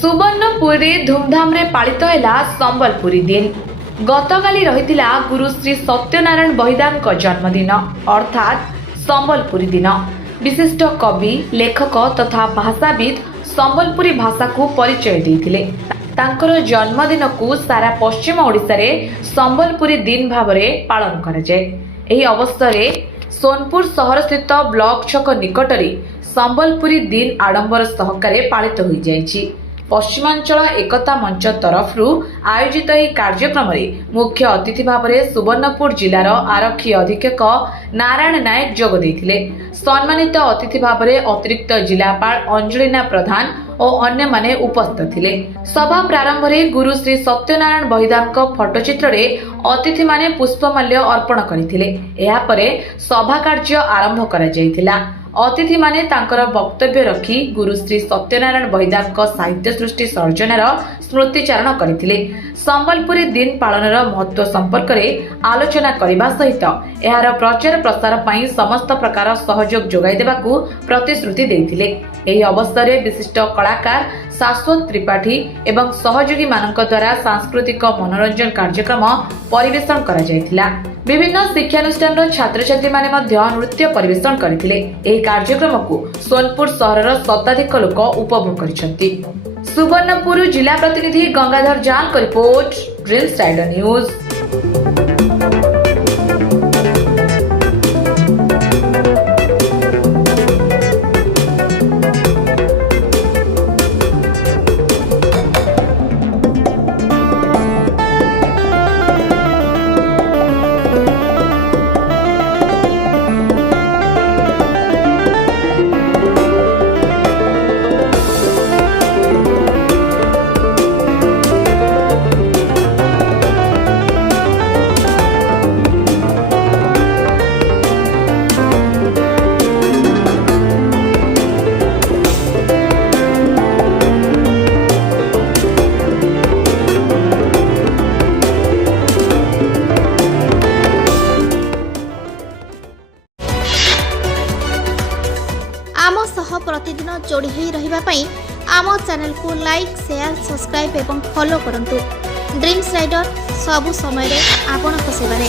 सुवर्णपुर धूमधाम रे पालित है संबलपुरी दिन। गतकाली रही गुरु श्री सत्यनारायण बहिदार जन्मदिन अर्थात संबलपुरी दिन। विशिष्ट कवि लेखक तथा भाषाविद संबलपुरी भाषा को परिचय देते। तांकर जन्मदिन को सारा पश्चिम ओडिशा रे संबलपुरी दिन भाव में पालन करा जाए। एही अवसर में सोनपुर सहर स्थित ब्लॉक छक निकटरे संबलपुरी दिन आडंबर सहकारे पालित हो जाइछि। पश्चिमांचल एकता मंच तरफ आयोजित यह कार्यक्रम में मुख्य अतिथि भाव में सुवर्णपुर जिलार आरक्षी अधीक्षक नारायण नायक जोग देथिले। सम्मानित अतिथि भाव में अतिरिक्त जिलापाल अंजुलिना प्रधान और अन्य माने उपस्थित थिले। सभा प्रारंभ में गुरु श्री सत्यनारायण बहिदार फोटोचित्र रे अतिथि माने पुष्पमाल्य अर्पण करथिले। एहा परे सभा कार्य आरंभ करा जायथिला। अतिथि माने तांकर वक्तव्य रखी गुरु श्री सत्यनारायण बहिदार साहित्य सृष्टि सर्जनार स्मृतिचारण करथिले। संबलपुरी दिन पालनर महत्व संपर्क में आलोचना करने सहित एहार प्रचार प्रसार पई समस्त प्रकार सहयोग जोगाई देबाकू प्रतिश्रुति देथिले। एही अवसर में विशिष्ट कलाकार शाश्वत त्रिपाठी एवं सहयोगी मानक द्वारा सांस्कृतिक मनोरंजन कार्यक्रम परिवेषण करा जायथिला। विभिन्न शिक्षानुष्ठान छात्र छात्री माने मध्य नृत्य परिवेषण करथिले। एही कार्यक्रम को सोनपुर सहरर शताधिक लोक उपभोग करिसंती। सुवर्णपुर जिला प्रतिनिधि गंगाधर जान को रिपोर्ट, ड्रीम्स राइडर न्यूज। आम सह प्रतिदिन जोड़ी होई रहिबा पई आम चैनल को लाइक शेयर सब्सक्राइब एवं फॉलो करंतु। ड्रीम्स राइडर सबु समय रे आपन को सेवा रे।